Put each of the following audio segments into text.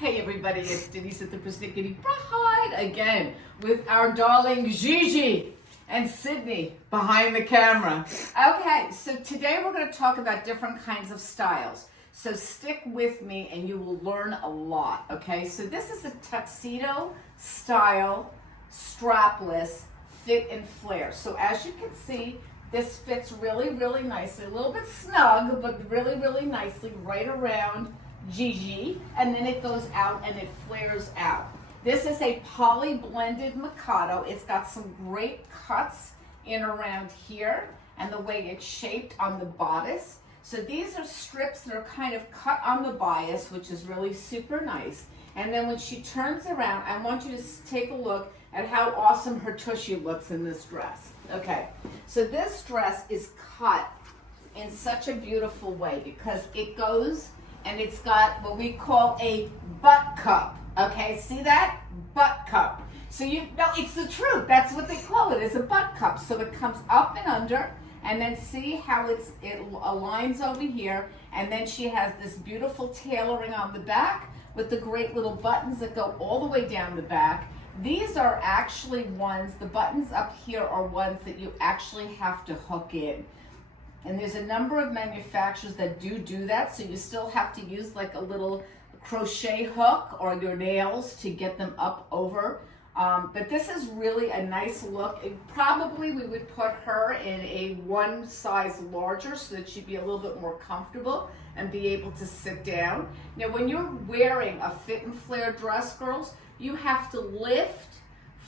Hey everybody, it's Denise at the Persnickety Bride again with our darling Gigi and Sydney behind the camera. Okay, so today we're going to talk about different kinds of styles. So stick with me and you will learn a lot, okay? So this is a tuxedo style, strapless, fit and flare. So as you can see, this fits really, really nicely. A little bit snug, but really, really nicely right around Gigi, and then it goes out and it flares out. This is a poly blended Mikado. It's got some great cuts in around here and the way it's shaped on the bodice. So these are strips that are kind of cut on the bias, which is really super nice. And then when she turns around, I want you to take a look at how awesome her tushy looks in this dress. Okay, so this dress is cut in such a beautiful way because it goes and it's got what we call a butt cup. Okay, see that? Butt cup. So it's the truth. That's what they call it, is a butt cup. So it comes up and under, and then see how it aligns over here, and then she has this beautiful tailoring on the back with the great little buttons that go all the way down the back. These are actually ones, the buttons up here are ones that you actually have to hook in. And there's a number of manufacturers that do that, so you still have to use like a little crochet hook or your nails to get them up over. But this is really a nice look. Probably we would put her in a one size larger so that she'd be a little bit more comfortable and be able to sit down. Now when you're wearing a fit and flare dress, girls, you have to lift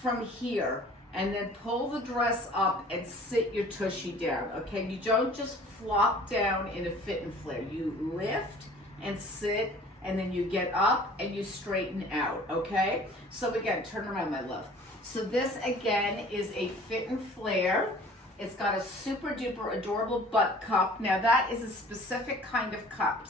from here and then pull the dress up and sit your tushy down, okay? You don't just flop down in a fit and flare. You lift and sit, and then you get up and you straighten out, okay? So again, turn around, my love. So this again is a fit and flare. It's got a super duper adorable butt cup. Now that is a specific kind of cut.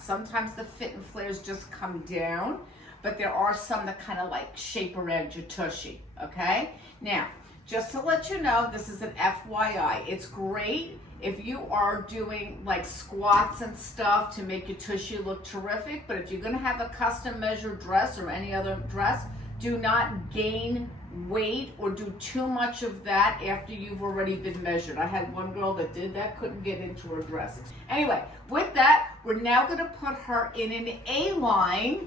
Sometimes the fit and flares just come down, but there are some that kind of like shape around your tushy, okay? Now, just to let you know, this is an FYI. It's great if you are doing like squats and stuff to make your tushy look terrific, but if you're gonna have a custom measured dress or any other dress, do not gain weight or do too much of that after you've already been measured. I had one girl that did that, couldn't get into her dress. Anyway, with that, we're now gonna put her in an A-line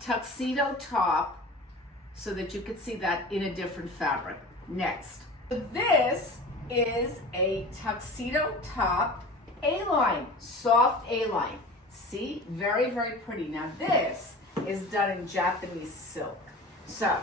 tuxedo top so that you can see that in a different fabric. Next, this is a tuxedo top A-line, soft A-line. See, very, very pretty. Now this is done in Japanese silk. So,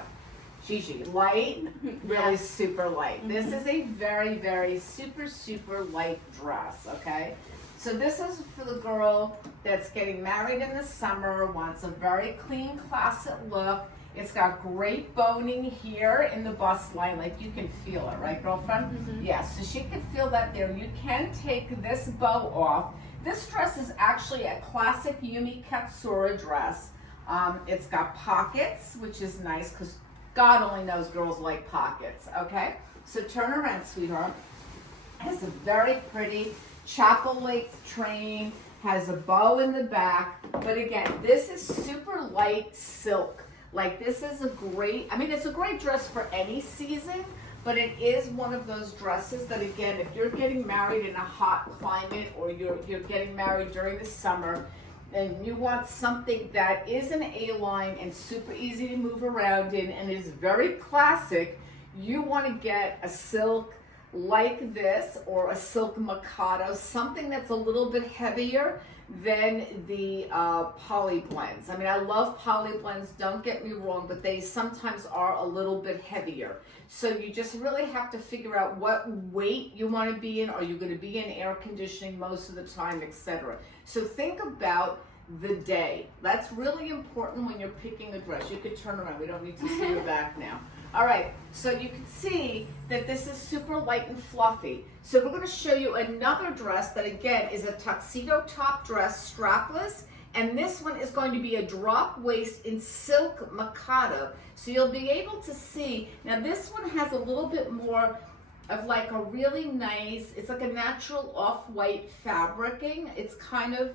Gigi, light, really super light. This is a very, very super, super light dress, okay? So this is for the girl that's getting married in the summer, wants a very clean, classic look. It's got great boning here in the bust line, like you can feel it, right, girlfriend? Mm-hmm. Yes, so she can feel that there. You can take this bow off. This dress is actually a classic Yumi Katsura dress. It's got pockets, which is nice because God only knows girls like pockets, okay? So turn around, sweetheart. It's a very pretty chapel length train, has a bow in the back, but again, this is super light silk. Like this is a great, it's a great dress for any season, but it is one of those dresses that again, if you're getting married in a hot climate or you're getting married during the summer, and you want something that is an A-line and super easy to move around in and is very classic, you want to get a silk like this or a silk Mikado, something that's a little bit heavier than the poly blends. I love poly blends, don't get me wrong, but they sometimes are a little bit heavier. So you just really have to figure out what weight you want to be in. Are you going to be in air conditioning most of the time, etc. So think about the day. That's really important when you're picking a dress. You could turn around. We don't need to see your back now. All right, so you can see that this is super light and fluffy. So we're going to show you another dress that again is a tuxedo top dress, strapless, and this one is going to be a drop waist in silk Mikado. So you'll be able to see, now this one has a little bit more of like a really nice, it's like a natural off-white fabricing. It's kind of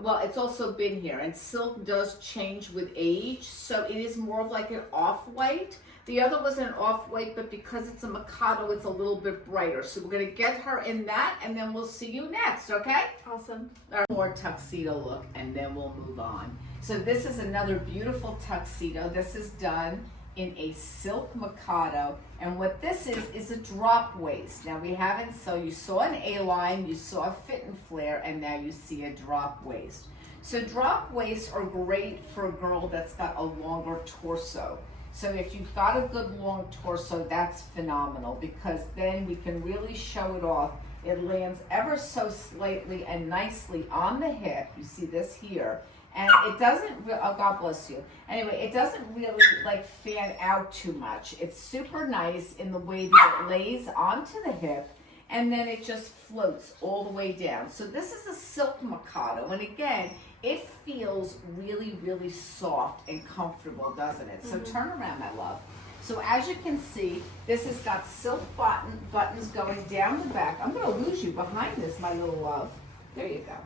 well, it's also been here, and silk does change with age, so it is more of like an off-white. The other was an off-white, but because it's a Mikado, it's a little bit brighter. So we're gonna get her in that, and then we'll see you next, okay? Awesome. Our more tuxedo look, and then we'll move on. So this is another beautiful tuxedo. This is done in a silk Mikado, and what this is a drop waist. Now we haven't, so you saw an A-line, you saw a fit and flare, and now you see a drop waist. So drop waists are great for a girl that's got a longer torso. So if you've got a good long torso, that's phenomenal, because then we can really show it off. It lands ever so slightly and nicely on the hip. You see this here. And it doesn't, oh, God bless you. Anyway, it doesn't really like fan out too much. It's super nice in the way that it lays onto the hip, and then it just floats all the way down. So this is a silk Mikado, and again, it feels really, really soft and comfortable, doesn't it? So turn around, my love. So as you can see, this has got silk buttons going down the back. I'm gonna lose you behind this, my little love. There you go.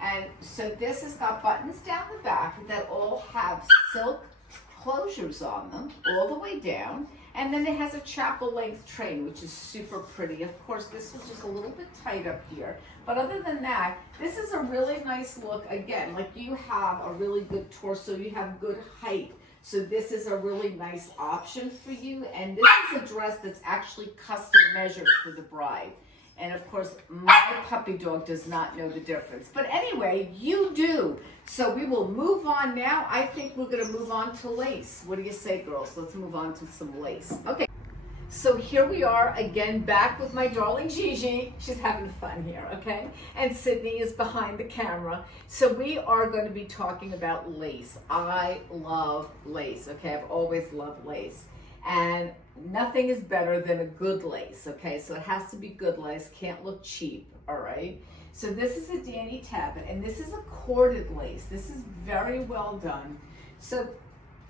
And so this has got buttons down the back that all have silk closures on them all the way down. And then it has a chapel length train, which is super pretty. Of course, this is just a little bit tight up here. But other than that, this is a really nice look. Again, like you have a really good torso, you have good height. So this is a really nice option for you. And this is a dress that's actually custom measured for the bride. And of course, my puppy dog does not know the difference. But anyway, you do. So we will move on now. I think we're gonna move on to lace. What do you say, girls? Let's move on to some lace. Okay, so here we are again, back with my darling Gigi. She's having fun here, okay? And Sydney is behind the camera. So we are gonna be talking about lace. I love lace, okay? I've always loved lace. And nothing is better than a good lace, okay? So it has to be good lace, can't look cheap, all right? So this is a Danny Tabbitt, and this is a corded lace. This is very well done. So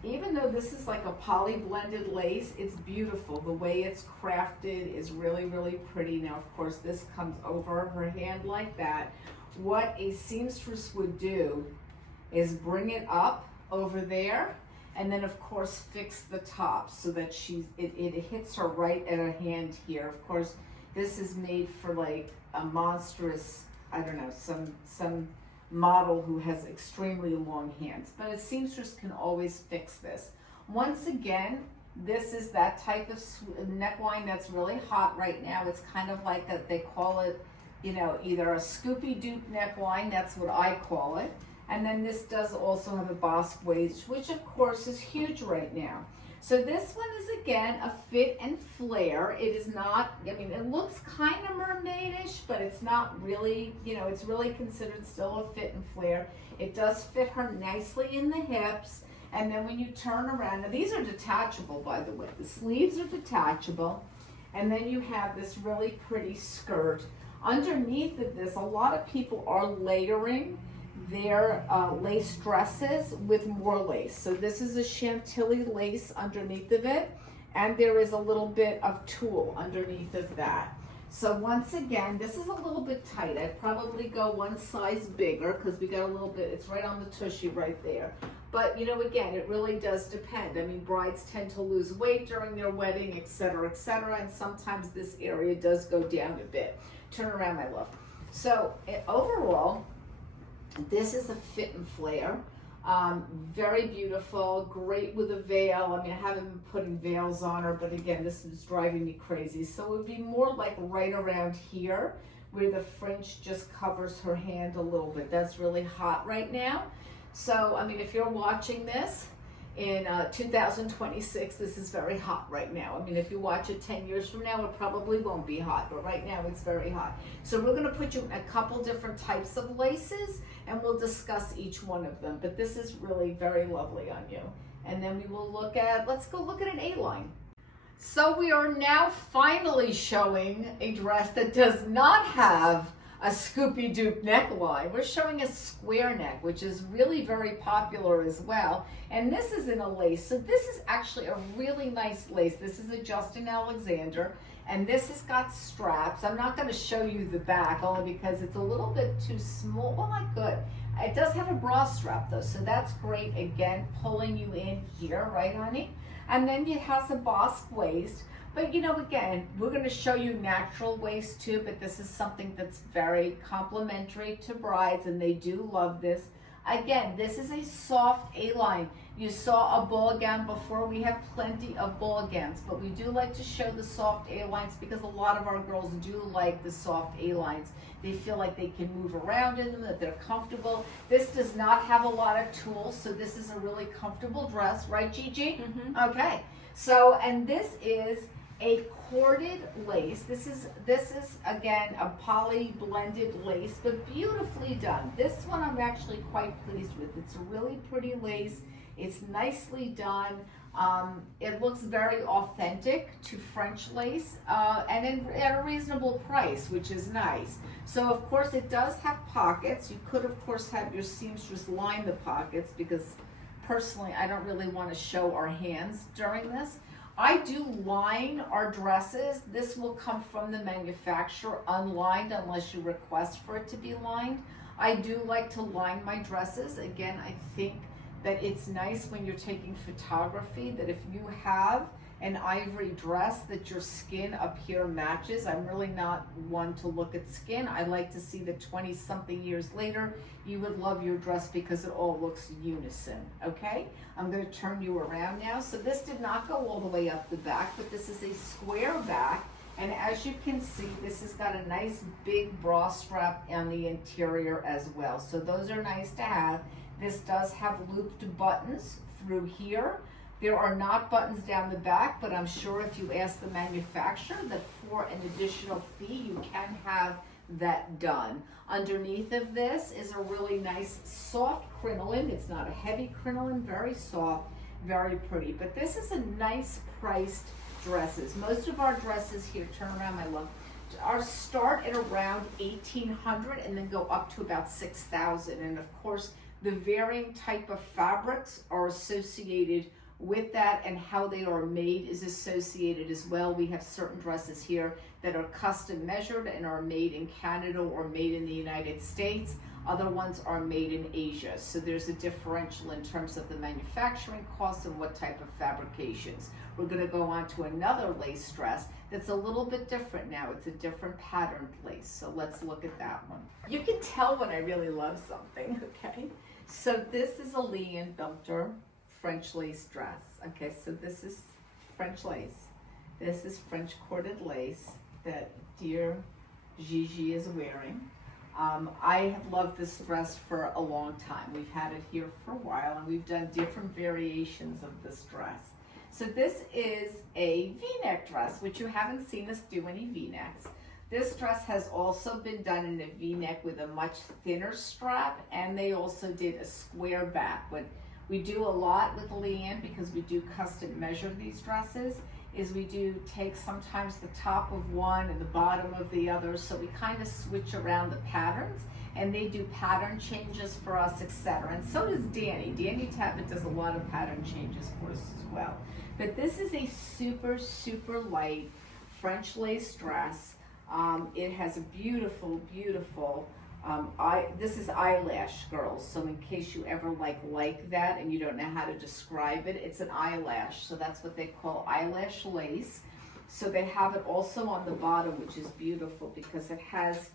even though this is like a poly blended lace, it's beautiful. The way it's crafted is really, really pretty. Now, of course, this comes over her hand like that. What a seamstress would do is bring it up over there, and then of course fix the top so that it hits her right at her hand here. Of course, this is made for like a monstrous, I don't know, some model who has extremely long hands. But a seamstress can always fix this. Once again, this is that type of neckline that's really hot right now. It's kind of like that, they call it, you know, either a Scoopy Doop neckline, that's what I call it. And then this does also have a Bosque waist, which of course is huge right now. So this one is again a fit and flare. It is not, I mean, it looks kind of mermaidish, but it's not really, you know, it's really considered still a fit and flare. It does fit her nicely in the hips. And then when you turn around, now these are detachable, by the way. The sleeves are detachable. And then you have this really pretty skirt. Underneath of this, a lot of people are layering their lace dresses with more lace. So this is a Chantilly lace underneath of it, and there is a little bit of tulle underneath of that. So once again, this is a little bit tight. I'd probably go one size bigger because we got a little bit, it's right on the tushy right there. But you know, again, it really does depend. I mean, brides tend to lose weight during their wedding, etc., and sometimes this area does go down a bit. Turn around, my love. So overall, this is a fit and flare. Very beautiful, great with a veil. I mean, I haven't been putting veils on her, but again, this is driving me crazy. So it would be more like right around here where the fringe just covers her hand a little bit. That's really hot right now. So, I mean, if you're watching this in 2026, this is very hot right now. I mean, if you watch it 10 years from now, it probably won't be hot, but right now it's very hot. So we're gonna put you in a couple different types of laces and we'll discuss each one of them, but this is really very lovely on you. And then we will look at, let's go look at an A-line. So we are now finally showing a dress that does not have a Scoopy Doop neckline. We're showing a square neck, which is really very popular as well. And this is in a lace. So this is actually a really nice lace. This is a Justin Alexander, and this has got straps. I'm not going to show you the back only because it's a little bit too small. Well, not good, It does have a bra strap though, so that's great. Again, pulling you in here, right honey? And then it has a boss waist. But you know, again, we're gonna show you natural waist too, but this is something that's very complimentary to brides and they do love this. Again, this is a soft A-line. You saw a ball gown before. We have plenty of ball gowns, but we do like to show the soft A-lines because a lot of our girls do like the soft A-lines. They feel like they can move around in them, that they're comfortable. This does not have a lot of tools, so this is a really comfortable dress, right, Gigi? Mm-hmm. Okay, so, and this is a corded lace. This is again a poly blended lace, but beautifully done. This one I'm actually quite pleased with. It's a really pretty lace. It's nicely done. It looks very authentic to French lace, and at a reasonable price, which is nice. So of course it does have pockets. You could of course have your seamstress line the pockets because personally I don't really want to show our hands during this. I do line our dresses. This will come from the manufacturer unlined unless you request for it to be lined. I do like to line my dresses. Again, I think that it's nice when you're taking photography that if you have an ivory dress that your skin up here matches. I'm really not one to look at skin. I like to see that 20 something years later you would love your dress because it all looks unison. Okay, I'm going to turn you around now. So this did not go all the way up the back, but this is a square back, and as you can see this has got a nice big bra strap on the interior as well, so those are nice to have. This does have looped buttons through here. There are not buttons down the back, but I'm sure if you ask the manufacturer that for an additional fee, you can have that done. Underneath of this is a really nice soft crinoline. It's not a heavy crinoline, very soft, very pretty. But this is a nice priced dresses. Most of our dresses here, turn around my love, our start at around $1,800 and then go up to about $6,000. And of course, the varying type of fabrics are associated with that, and how they are made is associated as well. We have certain dresses here that are custom measured and are made in Canada or made in the United States. Other ones are made in Asia. So there's a differential in terms of the manufacturing costs and what type of fabrications. We're going to go on to another lace dress that's a little bit different now. It's a different pattern lace. So let's look at that one. You can tell when I really love something, okay? So this is a Leon Belter French lace dress. Okay, so this is French lace. This is French corded lace that dear Gigi is wearing. I have loved this dress for a long time. We've had it here for a while and we've done different variations of this dress. So this is a V-neck dress, which you haven't seen us do any V-necks. This dress has also been done in a V-neck with a much thinner strap, and they also did a square back. What we do a lot with Leanne, because we do custom measure these dresses, is we do take sometimes the top of one and the bottom of the other, so we kind of switch around the patterns, and they do pattern changes for us, etc. And so does Danny. Danny Tabbitt does a lot of pattern changes for us as well. But this is a super, super light French lace dress. It has a beautiful, beautiful, this is eyelash, girls. So in case you ever like that and you don't know how to describe it, it's an eyelash. So that's what they call eyelash lace. So they have it also on the bottom, which is beautiful because it has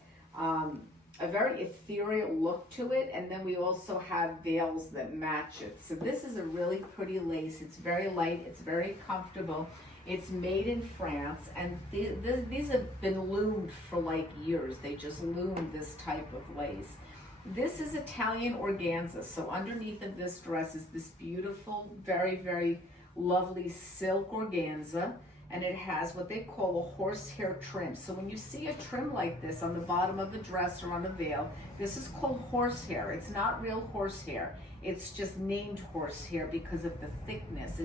a very ethereal look to it. And then we also have veils that match it. So this is a really pretty lace. It's very light. It's very comfortable. It's made in France, and these have been loomed for like years. They just loomed this type of lace. This is Italian organza, so underneath of this dress is this beautiful, very, very lovely silk organza, and it has what they call a horsehair trim. So when you see a trim like this on the bottom of the dress or on a veil, this is called horsehair. It's not real horsehair. It's just named horsehair because of the thickness.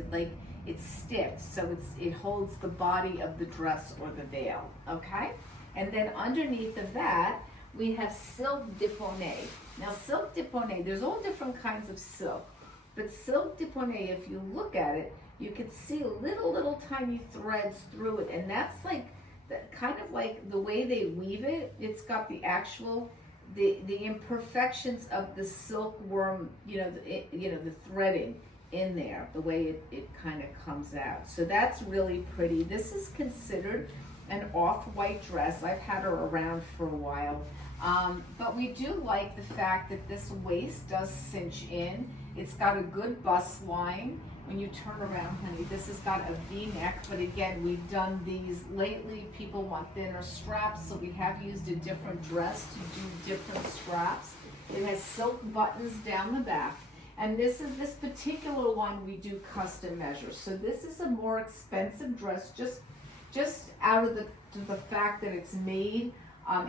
It's stiff, so it holds the body of the dress or the veil, okay? And then underneath of that, we have silk dipone. Now silk dipone, there's all different kinds of silk, but silk dipone, if you look at it, you can see little tiny threads through it, and that's kind of like the way they weave it. It's got the actual the imperfections of the silkworm, the threading in there, the way it kind of comes out. So that's really pretty. This is considered an off-white dress. I've had her around for a while. But we do like the fact that this waist does cinch in. It's got a good bust line. When you turn around, honey, this has got a V-neck, but again, we've done these lately. People want thinner straps, so we have used a different dress to do different straps. It has silk buttons down the back, and this particular one we do custom measure. So this is a more expensive dress, just out of the fact that it's made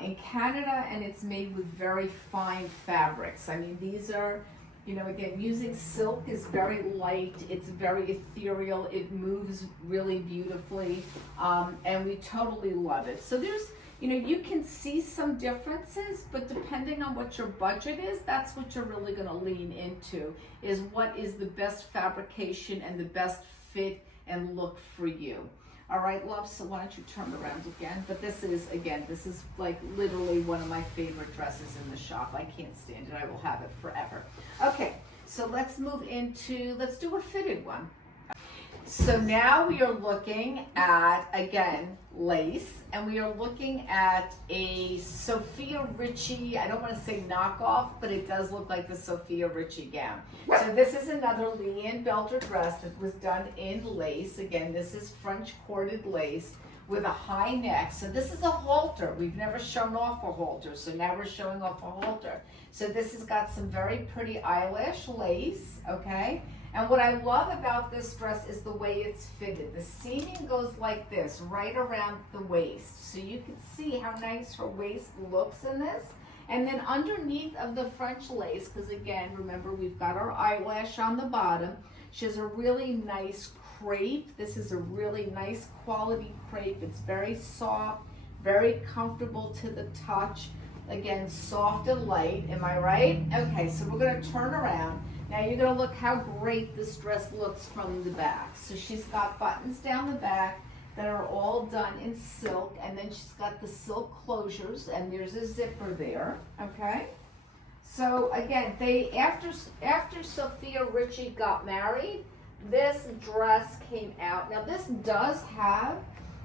in Canada, and it's made with very fine fabrics. I mean, these are, again, using silk is very light, it's very ethereal, it moves really beautifully, and we totally love it. So there's, you can see some differences, but depending on what your budget is, that's what you're really going to lean into, is what is the best fabrication and the best fit and look for you. All right, love, so why don't you turn around again? But this is like literally one of my favorite dresses in the shop. I can't stand it. I will have it forever. Okay, so let's do a fitted one. So now we are looking at, again, lace, and we are looking at a Sophia Richie, I don't want to say knockoff, but it does look like the Sophia Richie gown. So this is another Leanne Belter dress that was done in lace. Again, this is French corded lace with a high neck. So this is a halter. We've never shown off a halter, so now we're showing off a halter. So this has got some very pretty eyelash lace, okay? And what I love about this dress is the way it's fitted. The seaming goes like this, right around the waist. So you can see how nice her waist looks in this. And then underneath of the French lace, because again, remember, we've got our eyelash on the bottom. She has a really nice crepe. This is a really nice quality crepe. It's very soft, very comfortable to the touch. Again, soft and light, am I right? Okay, so we're gonna turn around. Now you're going to look how great this dress looks from the back. So she's got buttons down the back that are all done in silk, and then she's got the silk closures, and there's a zipper there, okay? So again, after Sophia Richie got married, this dress came out. Now this does have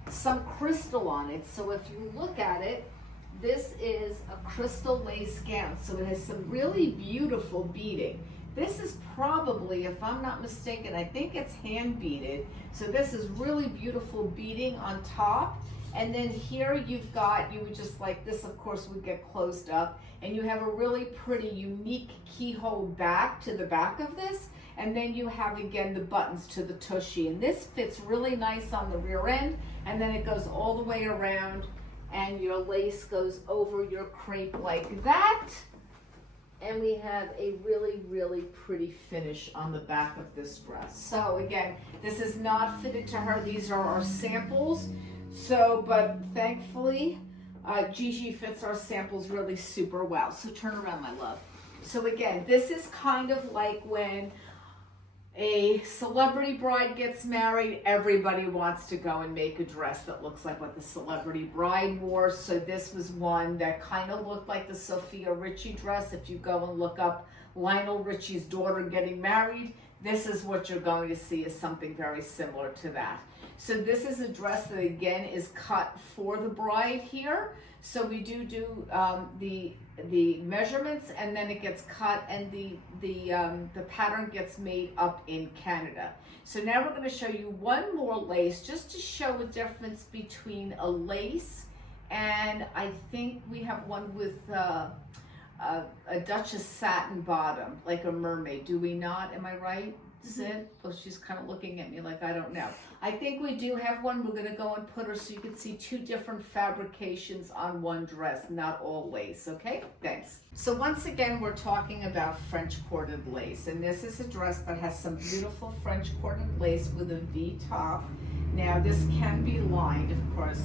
some crystal on it, so if you look at it, this is a crystal lace gown, so it has some really beautiful beading. This is probably, if I'm not mistaken, I think it's hand beaded. So this is really beautiful beading on top. And then here you would just like this, of course, would get closed up. And you have a really pretty unique keyhole back to the back of this. And then you have, again, the buttons to the tushy. And this fits really nice on the rear end. And then it goes all the way around. And your lace goes over your crepe like that. And we have a really, really pretty finish on the back of this dress. So again, this is not fitted to her. These are our samples. So, but thankfully, Gigi fits our samples really super well. So turn around, my love. So again, this is kind of like when a celebrity bride gets married, everybody wants to go and make a dress that looks like what the celebrity bride wore. So this was one that kind of looked like the Sophia Richie dress. If you go and look up Lionel Richie's daughter getting married, this is what you're going to see, is something very similar to that. So this is a dress that again is cut for the bride here. So we do the measurements, and then it gets cut, and the pattern gets made up in Canada. So now we're going to show you one more lace, just to show a difference between a lace, and I think we have one with a Duchess satin bottom, like a mermaid. Do we not? Am I right? Is it? Oh, she's kind of looking at me like I don't know. I think we do have one. We're going to go and put her so you can see two different fabrications on one dress, not all lace, okay? Thanks. So once again, we're talking about French corded lace, and this is a dress that has some beautiful French corded lace with a V top. Now this can be lined, of course,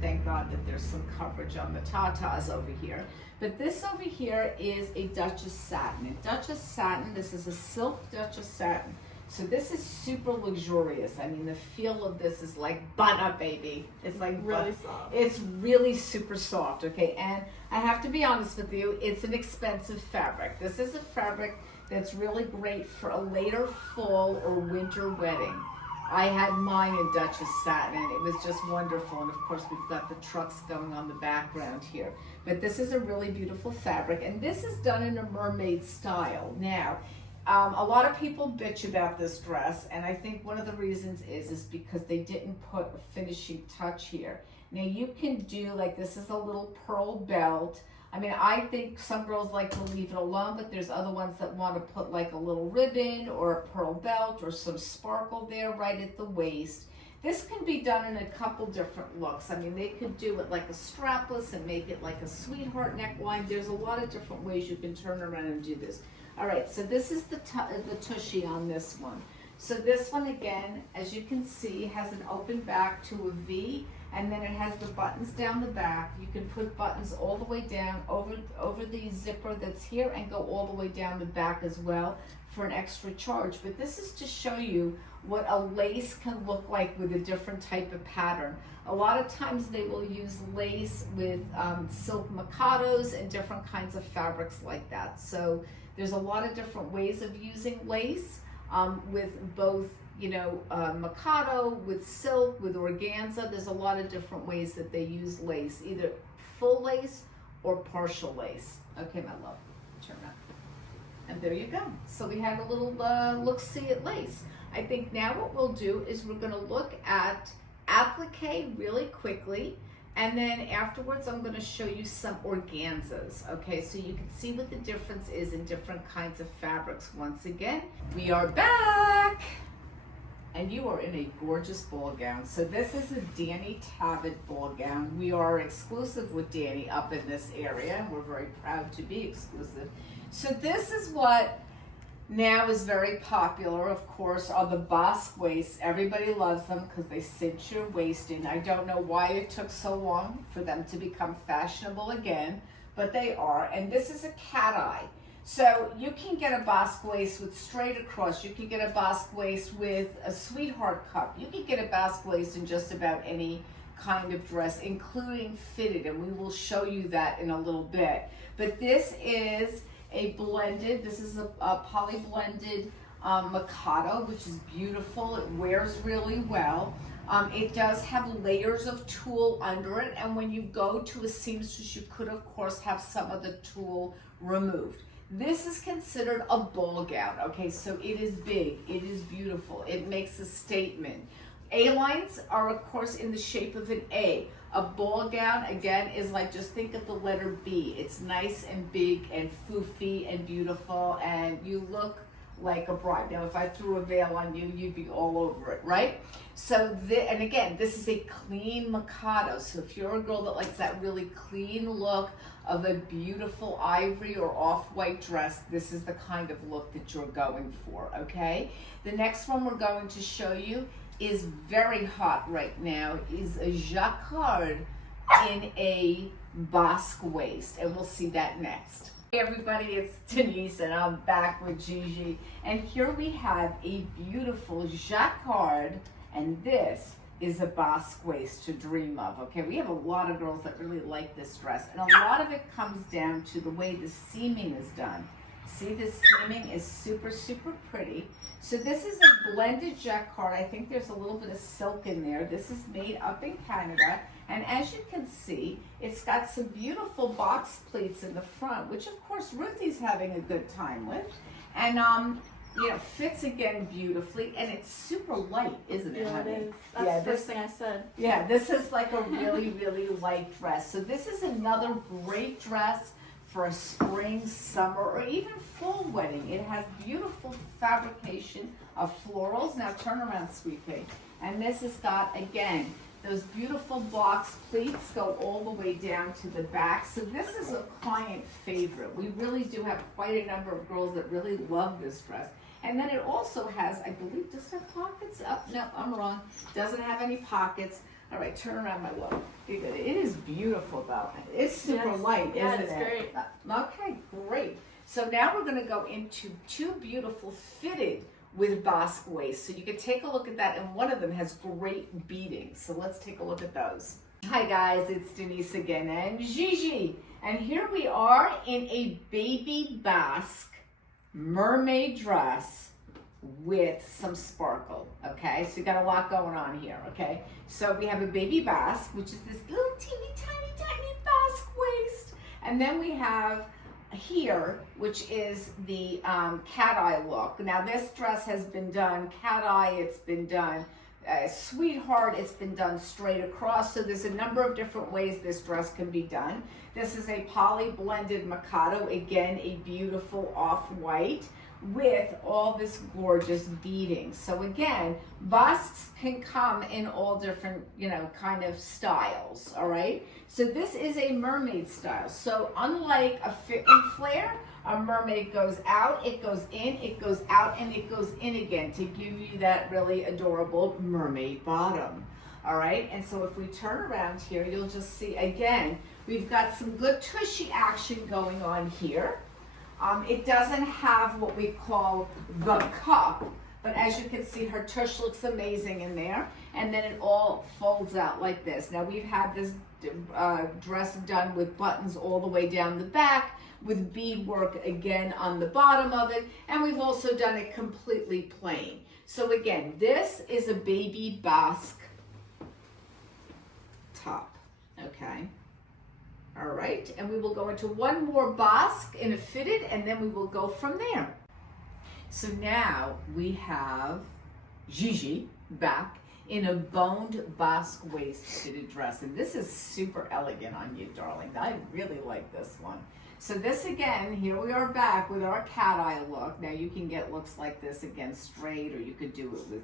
thank God that there's some coverage on the tatas over here. But this over here is a Duchess satin. And Duchess satin, this is a silk Duchess satin. So this is super luxurious. I mean, the feel of this is like butter, baby. It's like really soft. It's really super soft, okay? And I have to be honest with you, it's an expensive fabric. This is a fabric that's really great for a later fall or winter wedding. I had mine in Duchess satin, and it was just wonderful. And of course, we've got the trucks going on the background here. But this is a really beautiful fabric, and this is done in a mermaid style. Now, a lot of people bitch about this dress, and I think one of the reasons is because they didn't put a finishing touch here. Now you can do, like, this is a little pearl belt. I mean, I think some girls like to leave it alone, but there's other ones that want to put like a little ribbon or a pearl belt or some sparkle there right at the waist. This can be done in a couple different looks. I mean, they could do it like a strapless and make it like a sweetheart neckline. There's a lot of different ways you can turn around and do this. All right, so this is the tushy on this one. So this one, again, as you can see, has an open back to a V, and then it has the buttons down the back. You can put buttons all the way down over the zipper that's here and go all the way down the back as well for an extra charge. But this is to show you what a lace can look like with a different type of pattern. A lot of times they will use lace with silk micados and different kinds of fabrics like that. So there's a lot of different ways of using lace with both, you know, mikado, with silk, with organza. There's a lot of different ways that they use lace, either full lace or partial lace. Okay, my love, turn around. And there you go. So we had a little look-see at lace. I think now what we'll do is we're gonna look at applique really quickly, and then afterwards I'm gonna show you some organzas, okay? So you can see what the difference is in different kinds of fabrics. Once again, we are back! And you are in a gorgeous ball gown. So this is a Danny Tabbitt ball gown. We are exclusive with Danny up in this area, and we're very proud to be exclusive. So this is what now is very popular, of course, are the basque waists. Everybody loves them because they cinch your waist in. I don't know why it took so long for them to become fashionable again, but they are. And this is a cat eye. So you can get a basque waist with straight across. You can get a basque waist with a sweetheart cup. You can get a basque waist in just about any kind of dress, including fitted, and we will show you that in a little bit. But this is a blended, this is a poly blended mikado, which is beautiful. It wears really well. It does have layers of tulle under it, and when you go to a seamstress, you could of course have some of the tulle removed. This is considered a ball gown, okay? So it is big, it is beautiful, it makes a statement. A-lines are of course in the shape of an A. A ball gown, again, is like, just think of the letter B. It's nice and big and foofy and beautiful, and you look like a bride. Now, if I threw a veil on you, you'd be all over it, right? So, and again, this is a clean mikado. So if you're a girl that likes that really clean look of a beautiful ivory or off-white dress, this is the kind of look that you're going for, okay? The next one we're going to show you is very hot right now, is a jacquard in a basque waist, and we'll see that next. Hey everybody, it's Denise and I'm back with Gigi, and here we have a beautiful jacquard, and this is a basque waist to dream of, okay? We have a lot of girls that really like this dress, and a lot of it comes down to the way the seaming is done. See, the seaming is super, super pretty. So this is a blended jacquard. I think there's a little bit of silk in there. This is made up in Canada. And as you can see, it's got some beautiful box pleats in the front, which of course Ruthie's having a good time with. And you know, fits again beautifully, and it's super light, isn't it, honey? Yeah, it is. That's the first thing I said. Yeah, this is like a really, really light dress. So this is another great dress for a spring, summer, or even fall wedding. It has beautiful fabrication of florals. Now turn around, sweet pea. And this has got, again, those beautiful box pleats go all the way down to the back. So this is a client favorite. We really do have quite a number of girls that really love this dress. And then it also has, I believe, does it have pockets? Oh, no, I'm wrong. Doesn't have any pockets. All right, turn around, my love. It is beautiful, though. It's super light, isn't it? Yeah, it's great. Okay, great. So now we're going to go into two beautiful fitted with basque waist. So you can take a look at that, and one of them has great beading. So let's take a look at those. Hi guys, it's Denise again and Gigi. And here we are in a baby basque mermaid dress with some sparkle, okay? So you got a lot going on here, okay? So we have a baby basque, which is this little teeny tiny basque waist. And then we have here, which is the cat eye look. Now this dress has been done cat eye, it's been done sweetheart, it's been done straight across. So there's a number of different ways this dress can be done. This is a poly blended Mikado, again a beautiful off-white with all this gorgeous beading. So again, busts can come in all different, kind of styles, all right? So this is a mermaid style. So unlike a fit and flare, a mermaid goes out, it goes in, it goes out, and it goes in again to give you that really adorable mermaid bottom, all right? And so if we turn around here, you'll just see, again, we've got some good tushy action going on here. It doesn't have what we call the cup, but as you can see, her tush looks amazing in there, and then it all folds out like this. Now we've had this dress done with buttons all the way down the back, with beadwork again on the bottom of it, and we've also done it completely plain. So again, this is a baby basque top, okay? All right, and we will go into one more basque in a fitted, and then we will go from there. So now we have Gigi back in a boned basque waist fitted dress, and this is super elegant on you, darling. I really like this one. So this again, here we are back with our cat eye look. Now you can get looks like this again straight, or you could do it with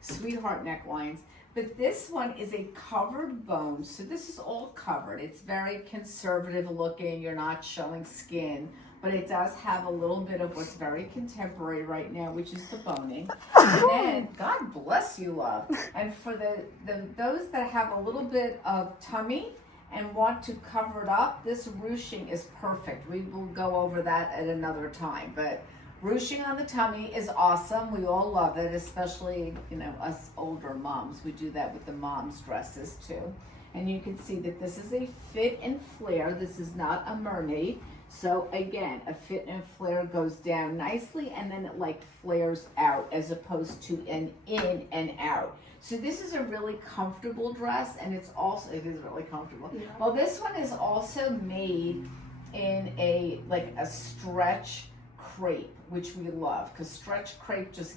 sweetheart necklines. But this one is a covered bone, so this is all covered. It's very conservative looking, you're not showing skin, but it does have a little bit of what's very contemporary right now, which is the boning. And then, God bless you, love. And for those that have a little bit of tummy and want to cover it up, this ruching is perfect. We will go over that at another time, but ruching on the tummy is awesome. We all love it, especially, us older moms. We do that with the moms' dresses too. And you can see that this is a fit and flare. This is not a mermaid. So again, a fit and flare goes down nicely, and then it like flares out as opposed to an in and out. So this is a really comfortable dress, and it is really comfortable. Yeah. Well, this one is also made in a stretch crepe, which we love, because stretch crepe just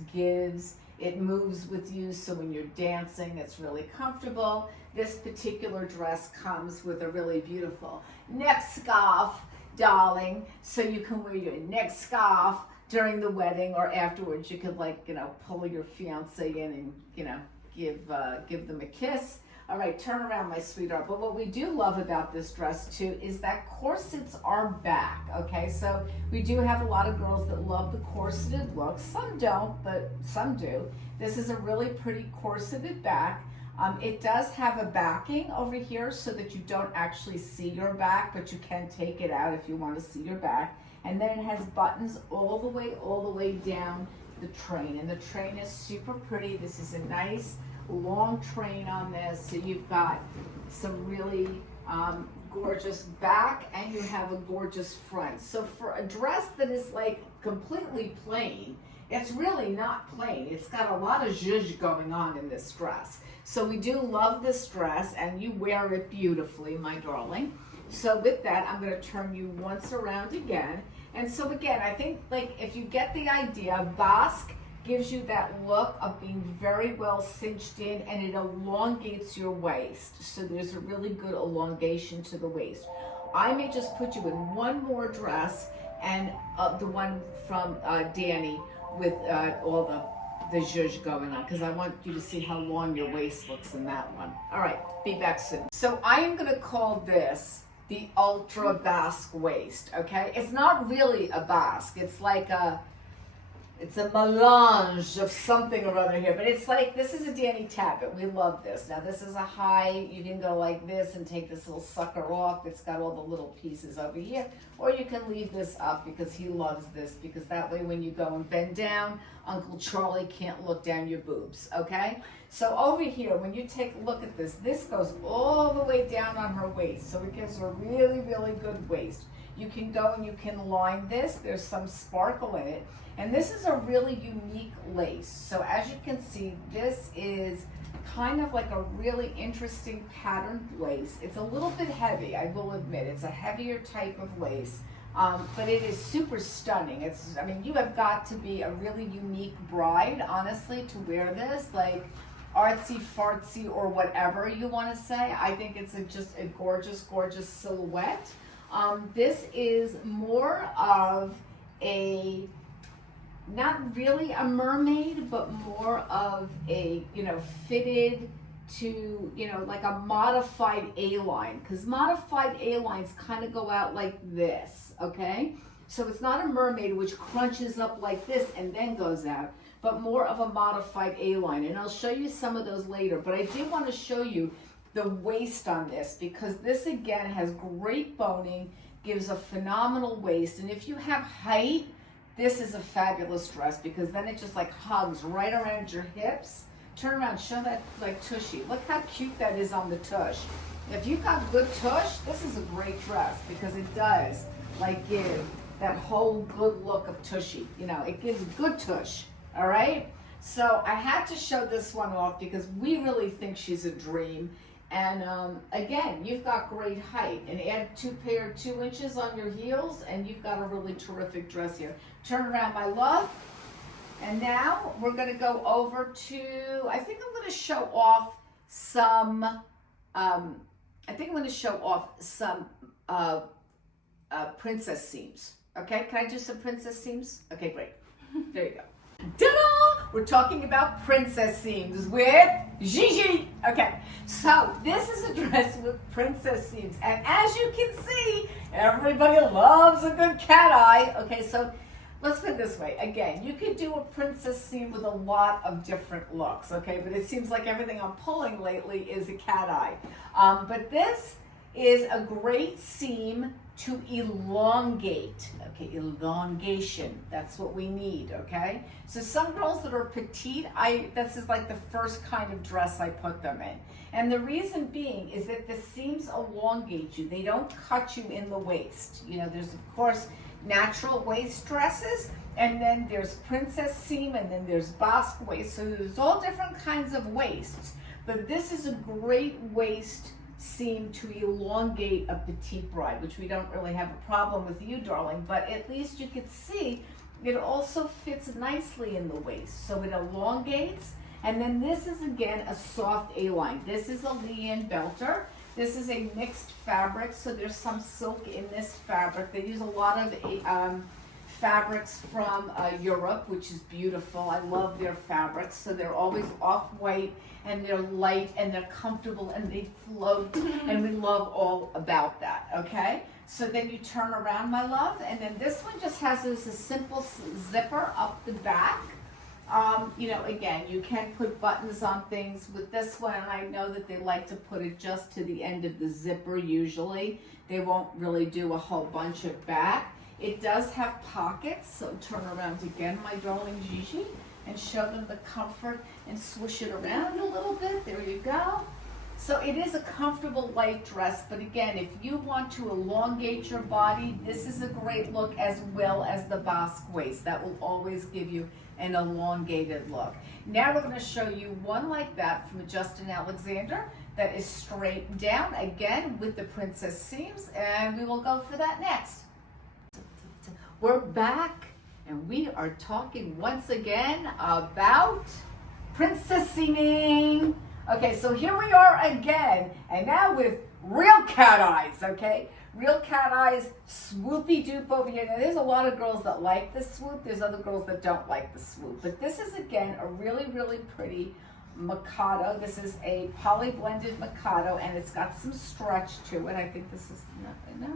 it moves with you, so when you're dancing, it's really comfortable. This particular dress comes with a really beautiful neck scarf, darling, so you can wear your neck scarf during the wedding, or afterwards you could pull your fiance in and give them a kiss. All right, turn around, my sweetheart. But what we do love about this dress too is that corsets are back, okay? So we do have a lot of girls that love the corseted look. Some don't, but some do. This is a really pretty corseted back. It does have a backing over here so that you don't actually see your back, but you can take it out if you want to see your back. And then it has buttons all the way down the train. And the train is super pretty. This is a nice long train on this, so you've got some really gorgeous back, and you have a gorgeous front. So for a dress that is completely plain, it's really not plain. It's got a lot of zhuzh going on in this dress. So we do love this dress, and you wear it beautifully, my darling. So with that, I'm going to turn you once around again. And so again, I think if you get the idea, basque gives you that look of being very well cinched in, and it elongates your waist. So there's a really good elongation to the waist. I may just put you in one more dress, and the one from Danny with all the zhuzh going on, because I want you to see how long your waist looks in that one. All right, be back soon. So I am going to call this the ultra basque waist, okay? It's not really a basque. It's like a It's a melange of something or other here, but it's like, this is a Danny Tappet. We love this. Now this is a high, you can go like this and take this little sucker off. It's got all the little pieces over here, or you can leave this up because he loves this, because that way when you go and bend down, Uncle Charlie can't look down your boobs, okay? So over here, when you take a look at this, this goes all the way down on her waist, so it gives her a really, really good waist. You can go and you can line this. There's some sparkle in it. And this is a really unique lace. So as you can see, this is kind of like a really interesting patterned lace. It's a little bit heavy, I will admit. It's a heavier type of lace, but it is super stunning. I mean, you have got to be a really unique bride, honestly, to wear this. Like artsy fartsy or whatever you want to say. I think it's just a gorgeous, gorgeous silhouette. This is more of a, not really a mermaid, but more of a, fitted to, like a modified A-line, because modified A-lines kind of go out like this, okay? So it's not a mermaid which crunches up like this and then goes out, but more of a modified A-line. And I'll show you some of those later, but I did want to show you the waist on this, because this again has great boning, gives a phenomenal waist, and if you have height, this is a fabulous dress, because then it just like hugs right around your hips. Turn around, show that like tushy. Look how cute that is on the tush. If you've got good tush, this is a great dress, because it does like give that whole good look of tushy. It gives good tush, all right? So I had to show this one off because we really think she's a dream. And again, you've got great height, and add 2 inches on your heels and you've got a really terrific dress here. Turn around, my love. And now we're going to go over to, I think I'm going to show off some, princess seams. Okay, can I do some princess seams? Okay, great. There you go. Ta-da! We're talking about princess seams with Gigi. Okay, so this is a dress with princess seams, and as you can see, everybody loves a good cat eye. Okay, so let's put it this way. Again, you could do a princess seam with a lot of different looks, okay, but it seems like everything I'm pulling lately is a cat eye. But this is a great seam to elongate, okay, elongation, that's what we need, okay? So some girls that are petite, this is like the first kind of dress I put them in. And the reason being is that the seams elongate you, they don't cut you in the waist. There's of course natural waist dresses, and then there's princess seam, and then there's basque waist, so there's all different kinds of waists. But this is a great waist seem to elongate a petite bride, which we don't really have a problem with you, darling, but at least you can see it also fits nicely in the waist. So it elongates, and then this is again a soft A-line. This is a Leanne Belter. This is a mixed fabric, so there's some silk in this fabric. They use a lot of fabrics from Europe, which is beautiful. I love their fabrics. So they're always off-white, and they're light, and they're comfortable, and they float, and we love all about that, okay? So then you turn around, my love, and then this one just has a simple zipper up the back. Again, you can put buttons on things with this one, and I know that they like to put it just to the end of the zipper usually. They won't really do a whole bunch of back. It does have pockets, so turn around again, my darling Gigi, and show them the comfort and swoosh it around a little bit. There you go. So it is a comfortable light dress, but again, if you want to elongate your body, this is a great look, as well as the basque waist. That will always give you an elongated look. Now we're going to show you one like that from Justin Alexander that is straight down, again with the princess seams, and we will go for that next. We're back, and we are talking once again about princess seaming. Okay, so here we are again, and now with real cat eyes, okay? Real cat eyes, swoopy doop over here. Now there's a lot of girls that like the swoop. There's other girls that don't like the swoop. But this is, again, a really, really pretty Mikado. This is a poly blended Mikado, and it's got some stretch to it. I think this is, no.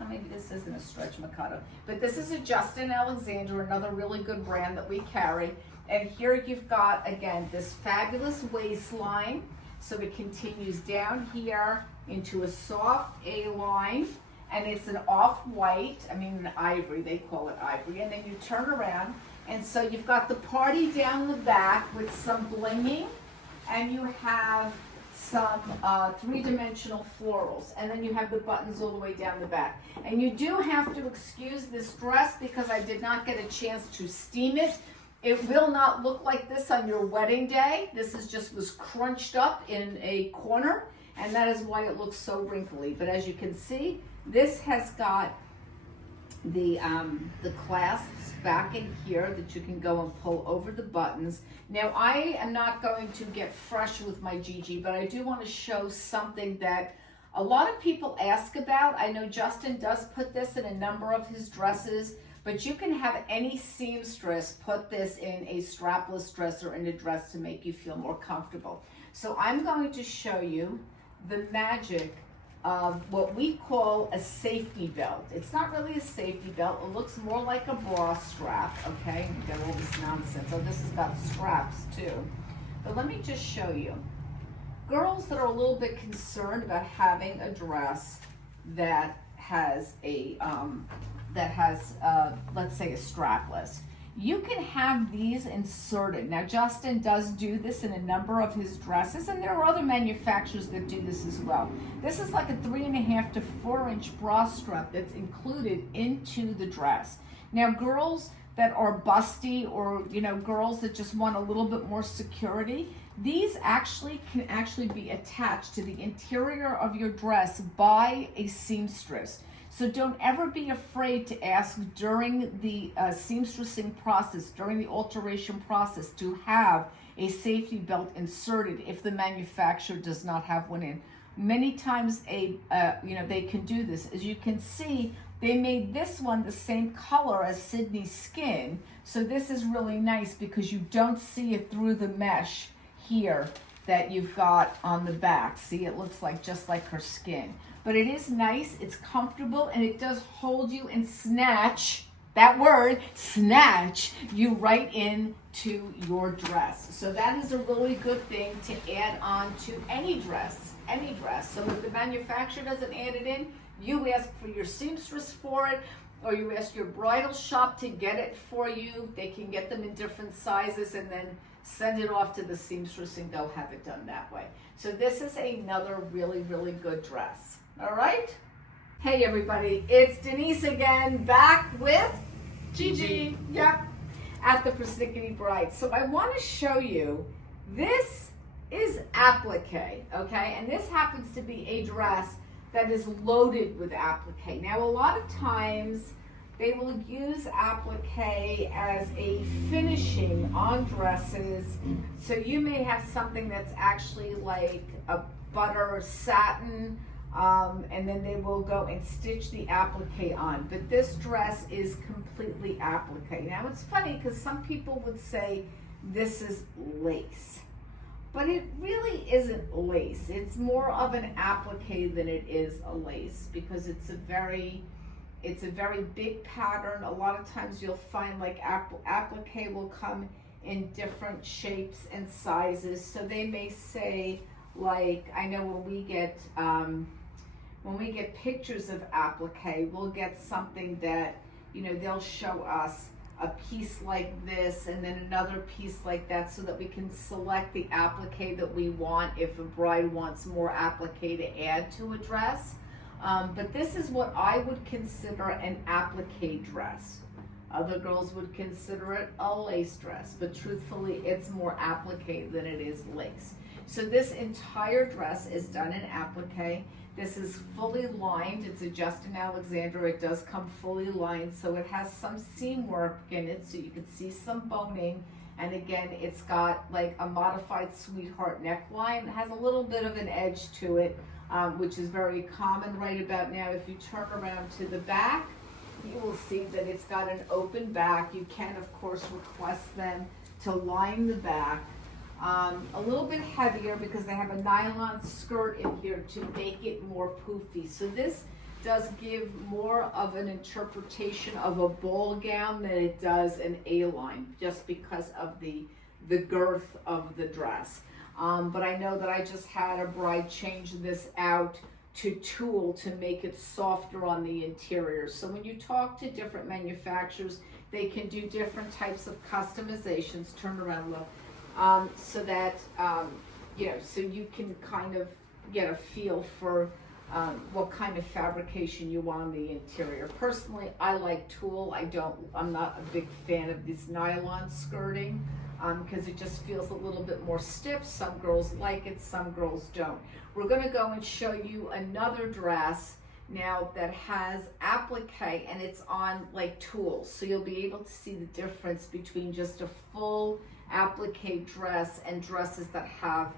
Oh, maybe this isn't a stretch Mikado, but this is a Justin Alexander, another really good brand that we carry. And here you've got, again, this fabulous waistline. So it continues down here into a soft A-line, and it's an off-white, an ivory, they call it ivory, and then you turn around, and so you've got the party down the back with some blinging, and you have some three-dimensional florals, and then you have the buttons all the way down the back. And you do have to excuse this dress because I did not get a chance to steam it. It will not look like this on your wedding day. This was crunched up in a corner, and that is why it looks so wrinkly. But as you can see, this has got the clasps back in here that you can go and pull over the buttons. Now, I am not going to get fresh with my Gigi, but I do want to show something that a lot of people ask about. I know Justin does put this in a number of his dresses, but you can have any seamstress put this in a strapless dress or in a dress to make you feel more comfortable. So I'm going to show you the magic of what we call a safety belt. It's not really a safety belt. It looks more like a bra strap, okay? You got all this nonsense. Oh, this has got straps too. But let me just show you. Girls that are a little bit concerned about having a dress that has a, let's say a strapless. You can have these inserted. Now, Justin does do this in a number of his dresses, and there are other manufacturers that do this as well. This is like a 3.5 to 4 inch bra strap that's included into the dress. Now, girls that are busty, or girls that just want a little bit more security, these can be attached to the interior of your dress by a seamstress. So don't ever be afraid to ask during the seamstressing process, during the alteration process, to have a safety belt inserted if the manufacturer does not have one in. Many times they can do this. As you can see, they made this one the same color as Sydney's skin. So this is really nice because you don't see it through the mesh here that you've got on the back. See, it looks like just like her skin. But it is nice, it's comfortable, and it does hold you and snatch, that word, snatch, you right into your dress. So that is a really good thing to add on to any dress, any dress. So if the manufacturer doesn't add it in, you ask for your seamstress for it, or you ask your bridal shop to get it for you. They can get them in different sizes and then send it off to the seamstress and go have it done that way. So this is another really, really good dress. All right. Hey everybody, it's Denise again, back with Gigi. Yep, at the Persnickety Bride. So I want to show you, this is applique, okay? And this happens to be a dress that is loaded with applique. Now, a lot of times they will use applique as a finishing on dresses. So you may have something that's actually like a butter satin, and then they will go and stitch the applique on. But this dress is completely applique. Now, it's funny because some people would say this is lace, but it really isn't lace. It's more of an applique than it is a lace, because it's a very big pattern. A lot of times you'll find like applique will come in different shapes and sizes. So they may say, like, I know when we get pictures of applique, we'll get something that, they'll show us a piece like this and then another piece like that, so that we can select the applique that we want if a bride wants more applique to add to a dress. But this is what I would consider an applique dress. Other girls would consider it a lace dress, but truthfully, it's more applique than it is lace. So this entire dress is done in applique. This is fully lined. It's a Justin Alexander. It does come fully lined, so it has some seam work in it, so you can see some boning. And again, it's got like a modified sweetheart neckline. It has a little bit of an edge to it, which is very common right about now. If you turn around to the back, you will see that it's got an open back. You can, of course, request them to line the back. A little bit heavier because they have a nylon skirt in here to make it more poofy. So this does give more of an interpretation of a ball gown than it does an A-line, just because of the girth of the dress. But I know that I just had a bride change this out to tulle to make it softer on the interior. So when you talk to different manufacturers, they can do different types of customizations. Turn around, look, so that so you can kind of get a feel for what kind of fabrication you want on the interior. Personally, I like tulle. I'm not a big fan of this nylon skirting because it just feels a little bit more stiff. Some girls like it, some girls don't. We're gonna go and show you another dress now that has applique, and it's on like tulle. So you'll be able to see the difference between just a full applique dress and dresses that have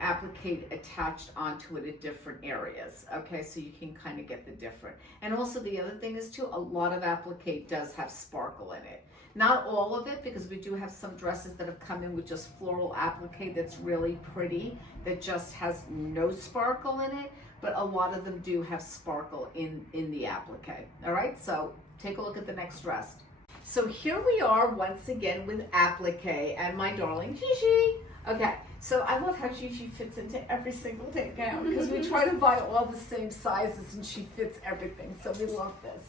applique attached onto it at different areas. Okay, so you can kind of get the different. And also the other thing is too, a lot of applique does have sparkle in it. Not all of it, because we do have some dresses that have come in with just floral applique that's really pretty, that just has no sparkle in it, but a lot of them do have sparkle in the applique. All right, so take a look at the next dress. So here we are once again with applique and my darling Gigi. Okay, so I love how Gigi fits into every single gown because we try to buy all the same sizes and she fits everything, so we love this.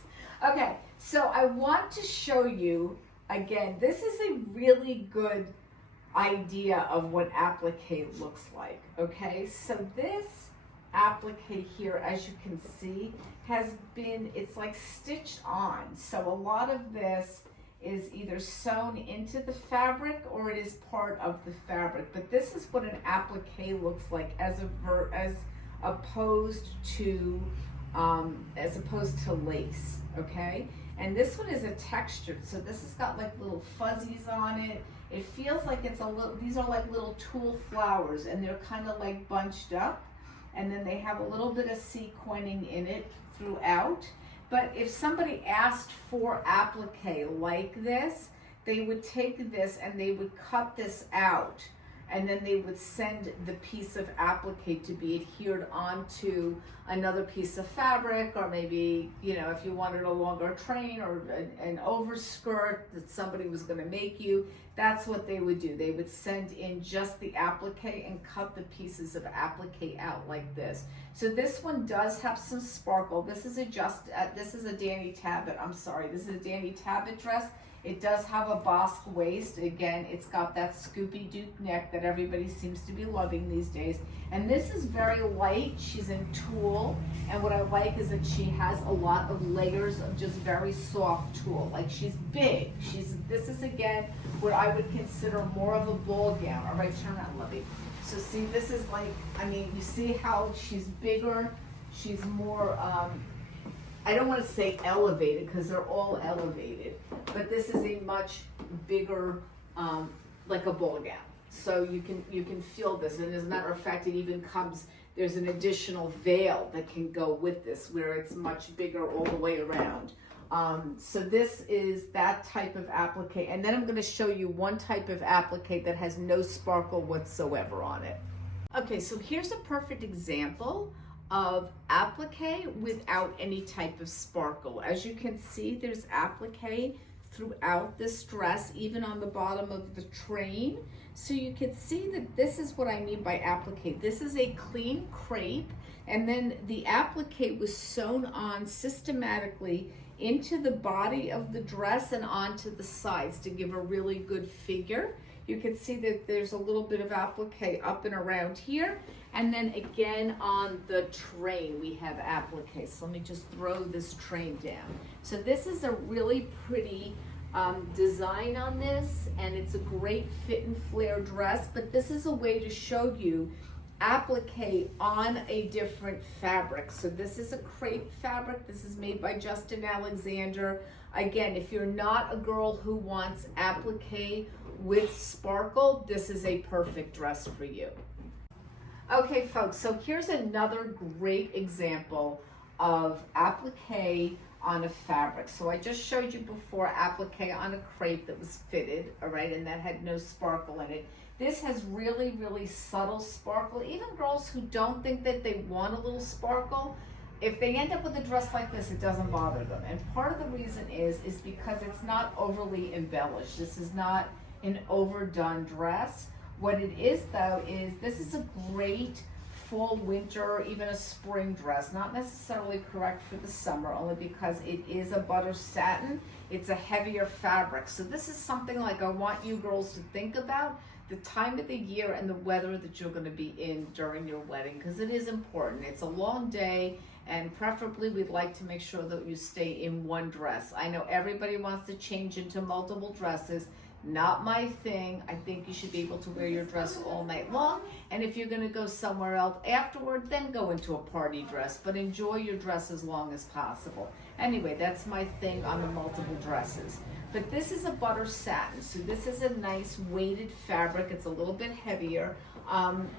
Okay, so I want to show you, again, this is a really good idea of what applique looks like, okay? So this applique here, as you can see, it's like stitched on. So a lot of this is either sewn into the fabric or it is part of the fabric. But this is what an applique looks like as opposed to lace, okay? And this one is a textured, so this has got like little fuzzies on it. It feels like these are like little tulle flowers, and they're kind of like bunched up, and then they have a little bit of sequining in it throughout. But if somebody asked for applique like this, they would take this and they would cut this out, and then they would send the piece of applique to be adhered onto another piece of fabric, or maybe, if you wanted a longer train or an overskirt that somebody was going to make you, that's what they would do. They would send in just the applique and cut the pieces of applique out like this. So this one does have some sparkle. This is a Danny Tabbitt. I'm sorry, this is a Danny Tabbitt dress. It does have a Bosque waist. Again, it's got that Scoopy Duke neck that everybody seems to be loving these days. And this is very light. She's in tulle. And what I like is that she has a lot of layers of just very soft tulle. Like, she's big. This is, again, what I would consider more of a ball gown. All right, turn around, Lovey. So see, this is like, you see how she's bigger. She's more, I don't want to say elevated because they're all elevated, but this is a much bigger, like a ball gown. So you can feel this, and as a matter of fact, it even there's an additional veil that can go with this, where it's much bigger all the way around. So this is that type of applique, and then I'm going to show you one type of applique that has no sparkle whatsoever on it. Okay, so here's a perfect example of applique without any type of sparkle. As you can see, there's applique throughout this dress, even on the bottom of the train. So you can see that this is what I mean by applique. This is a clean crepe, and then the applique was sewn on systematically into the body of the dress and onto the sides to give a really good figure. You can see that there's a little bit of applique up and around here. And then again on the train, we have applique. So let me just throw this train down. So this is a really pretty design on this, and it's a great fit and flare dress, but this is a way to show you applique on a different fabric. So this is a crepe fabric. This is made by Justin Alexander. Again, if you're not a girl who wants applique with sparkle, this is a perfect dress for you. Okay, folks, so here's another great example of applique on a fabric. So I just showed you before applique on a crepe that was fitted, all right, and that had no sparkle in it. This has really, really subtle sparkle. Even girls who don't think that they want a little sparkle, if they end up with a dress like this, it doesn't bother them. And part of the reason is because it's not overly embellished. This is not an overdone dress. What it is though is this is a great fall, winter, or even a spring dress. Not necessarily correct for the summer, only because it is a butter satin. It's a heavier fabric. So this is something like I want you girls to think about the time of the year and the weather that you're going to be in during your wedding, because it is important. It's a long day, and preferably we'd like to make sure that you stay in one dress. I know everybody wants to change into multiple dresses. Not my thing. I think you should be able to wear your dress all night long, and if you're going to go somewhere else afterward, then go into a party dress, but enjoy your dress as long as possible. Anyway, that's my thing on the multiple dresses. But this is a butter satin, so this is a nice weighted fabric. It's a little bit heavier.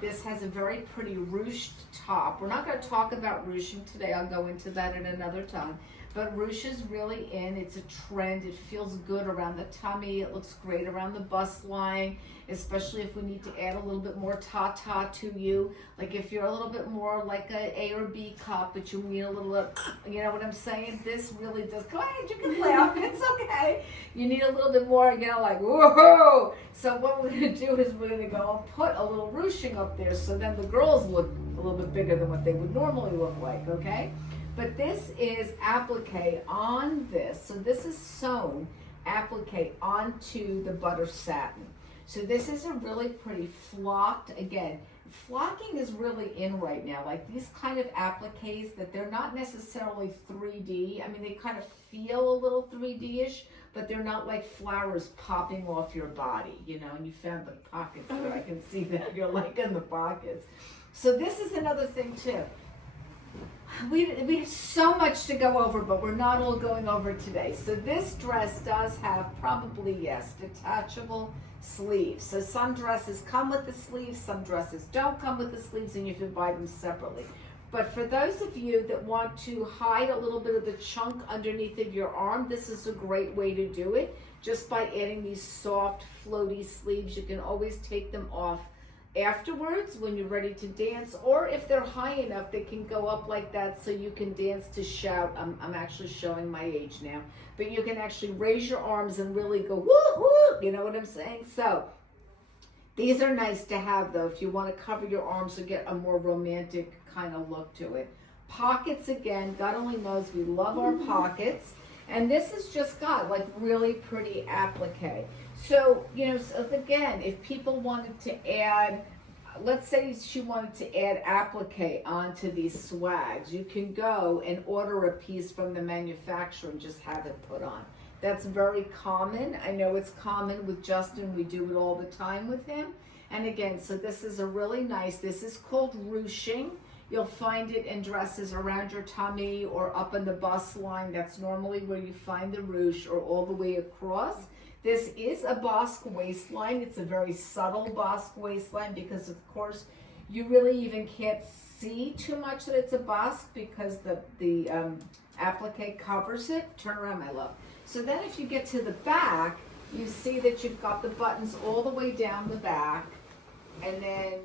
This has a very pretty ruched top. We're not going to talk about ruching today. I'll go into that at another time. But ruche is really in. It's a trend. It feels good around the tummy. It looks great around the bust line, especially if we need to add a little bit more ta-ta to you. Like if you're a little bit more like a or B cup, but you need a little, you know what I'm saying? This really does. Go ahead, you can laugh. It's okay. You need a little bit more, you know, like, whoa. So what we're going to do is we're going to go and put a little ruching up there, so then the girls look a little bit bigger than what they would normally look like, okay? But this is applique on this. So this is sewn applique onto the butter satin. So this is a really pretty flocked, again, flocking is really in right now. Like these kind of appliques that they're not necessarily 3D. I mean, they kind of feel a little 3D-ish, but they're not like flowers popping off your body, you know, and you found the pockets there. I can see that you're liking the pockets. So this is another thing too. We have so much to go over, but we're not all going over today. So this dress does have probably, yes, detachable sleeves. So some dresses come with the sleeves, some dresses don't come with the sleeves, and you can buy them separately. But for those of you that want to hide a little bit of the chunk underneath of your arm, this is a great way to do it. Just by adding these soft, floaty sleeves, you can always take them off afterwards when you're ready to dance, or if they're high enough, they can go up like that so you can dance to shout. I'm actually showing my age now, but you can actually raise your arms and really go woo woo, you know what I'm saying? So these are nice to have though if you want to cover your arms or get a more romantic kind of look to it. Pockets, again, God only knows we love our pockets, and this has just got like really pretty applique. So, you know, so again, if people wanted to add, let's say she wanted to add applique onto these swags, you can go and order a piece from the manufacturer and just have it put on. That's very common. I know it's common with Justin. We do it all the time with him. And again, so this is a really nice, this is called ruching. You'll find it in dresses around your tummy or up in the bust line. That's normally where you find the ruche, or all the way across. This is a basque waistline. It's a very subtle basque waistline because, of course, you really even can't see too much that it's a basque because the applique covers it. Turn around, my love. So then if you get to the back, you see that you've got the buttons all the way down the back. And then,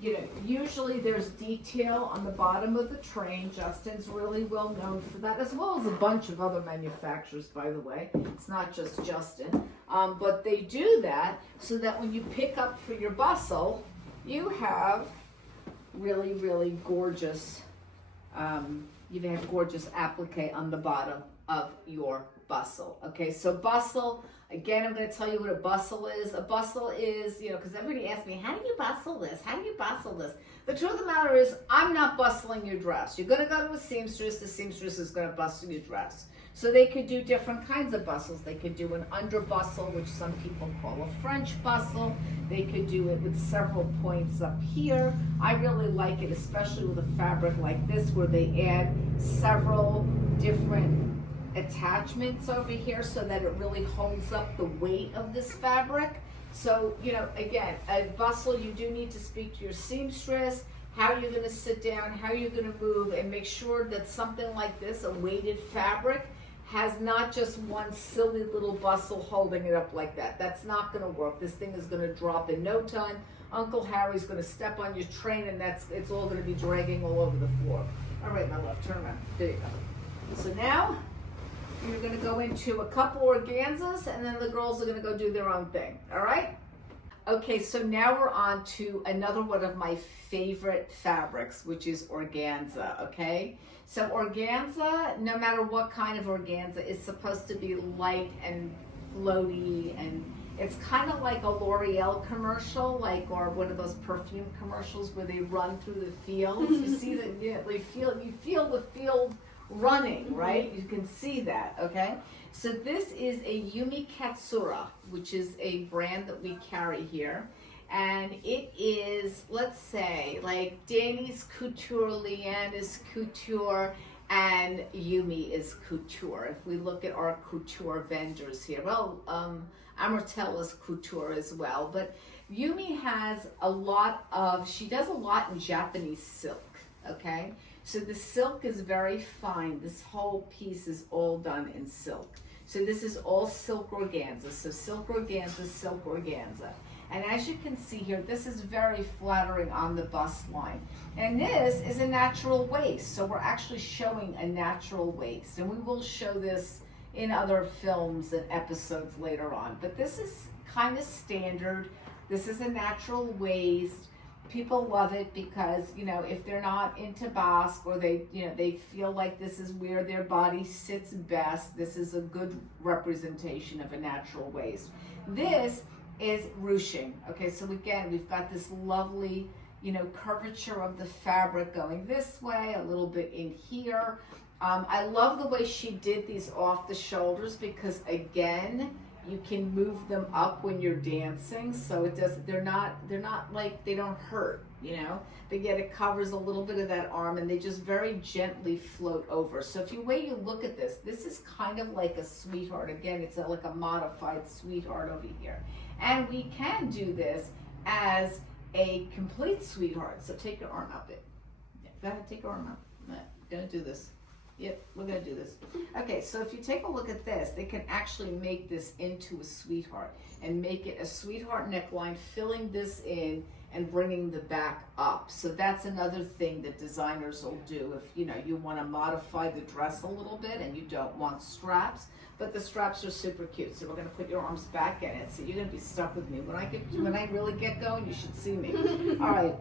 you know, usually there's detail on the bottom of the train. Justin's really well known for that, as well as a bunch of other manufacturers, by the way. It's not just Justin. But they do that so that when you pick up for your bustle, you have really, really gorgeous, you have gorgeous applique on the bottom of your bustle. Okay, so bustle, again, I'm going to tell you what a bustle is. A bustle is, you know, because everybody asks me, how do you bustle this? How do you bustle this? The truth of the matter is, I'm not bustling your dress. You're going to go to a seamstress. The seamstress is going to bustle your dress. So they could do different kinds of bustles. They could do an under bustle, which some people call a French bustle. They could do it with several points up here. I really like it, especially with a fabric like this, where they add several different attachments over here so that it really holds up the weight of this fabric. So, you know, again, a bustle, you do need to speak to your seamstress, how you're going to sit down, how you're going to move, and make sure that something like this, a weighted fabric, has not just one silly little bustle holding it up like that. That's not going to work. This thing is going to drop in no time. Uncle Harry's going to step on your train, and it's all going to be dragging all over the floor. All right, my love, turn around. There you go. So now you're gonna go into a couple organzas and then the girls are gonna go do their own thing, all right? Okay, so now we're on to another one of my favorite fabrics, which is organza, okay? So organza, no matter what kind of organza, is supposed to be light and floaty, and it's kind of like a L'Oreal commercial, or one of those perfume commercials where they run through the fields. You see that, you feel the field running, right? You can see that, okay? So this is a Yumi Katsura, which is a brand that we carry here. And it is, let's say, like Danny's Couture, Leanne is Couture, and Yumi is Couture. If we look at our couture vendors here, well, Amartell is Couture as well, but Yumi has a lot of, she does a lot in Japanese silk, okay? So the silk is very fine. This whole piece is all done in silk. So this is all silk organza. So silk organza, silk organza. And as you can see here, this is very flattering on the bust line. And this is a natural waist. So we're actually showing a natural waist. And we will show this in other films and episodes later on. But this is kind of standard. This is a natural waist. People love it because, if they're not into basque or they feel like this is where their body sits best, this is a good representation of a natural waist. This is ruching. Okay, so again, we've got this lovely, curvature of the fabric going this way, a little bit in here. I love the way she did these off the shoulders because, again, you can move them up when you're dancing, so they're not like, they don't hurt, but yet it covers a little bit of that arm, and they just very gently float over. So if way you look at this is kind of like a sweetheart. Again, it's like a modified sweetheart over here. And we can do this as a complete sweetheart. So take your arm up. Go ahead, take your arm up. I'm gonna do this. Yep, we're gonna do this. Okay, so if you take a look at this, they can actually make this into a sweetheart and make it a sweetheart neckline, filling this in and bringing the back up. So that's another thing that designers will do if you want to modify the dress a little bit and you don't want straps, but the straps are super cute. So we're gonna put your arms back in it. So you're gonna be stuck with me. When I really get going, you should see me. All right.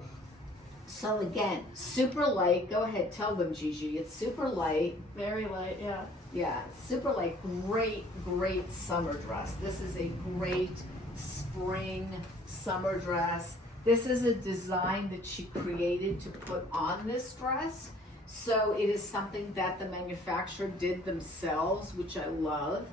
So again, super light. Go ahead, tell them, Gigi. It's super light. Very light, yeah. Yeah, super light. Great, great summer dress. This is a great spring summer dress. This is a design that she created to put on this dress. So it is something that the manufacturer did themselves, which I love.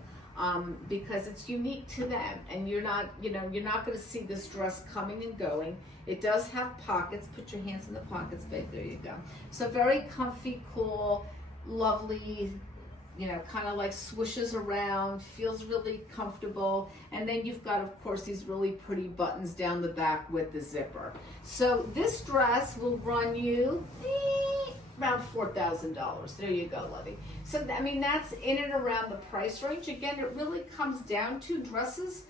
Because it's unique to them, and you're not going to see this dress coming and going. It does have pockets. Put your hands in the pockets, babe. There you go. So very comfy, cool, lovely, kind of like swishes around, feels really comfortable. And then you've got, of course, these really pretty buttons down the back with the zipper. So this dress will run you around $4,000. There you go, Lovey. So, that's in and around the price range. Again, it really comes down to dresses,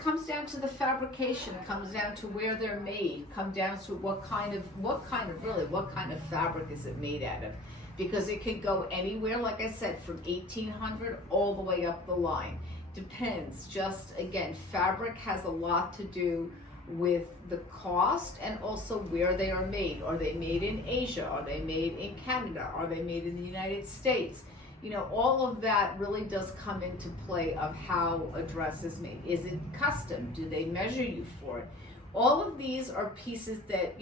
comes down to the fabrication, comes down to where they're made, comes down to what kind of fabric is it made out of. Because it could go anywhere, like I said, from 1800 all the way up the line. Depends. Just, again, fabric has a lot to do with the cost and also where they are made. Are they made in Asia? Are they made in Canada? Are they made in the United States? All of that really does come into play of how a dress is made. Is it custom? Do they measure you for it? All of these are pieces that,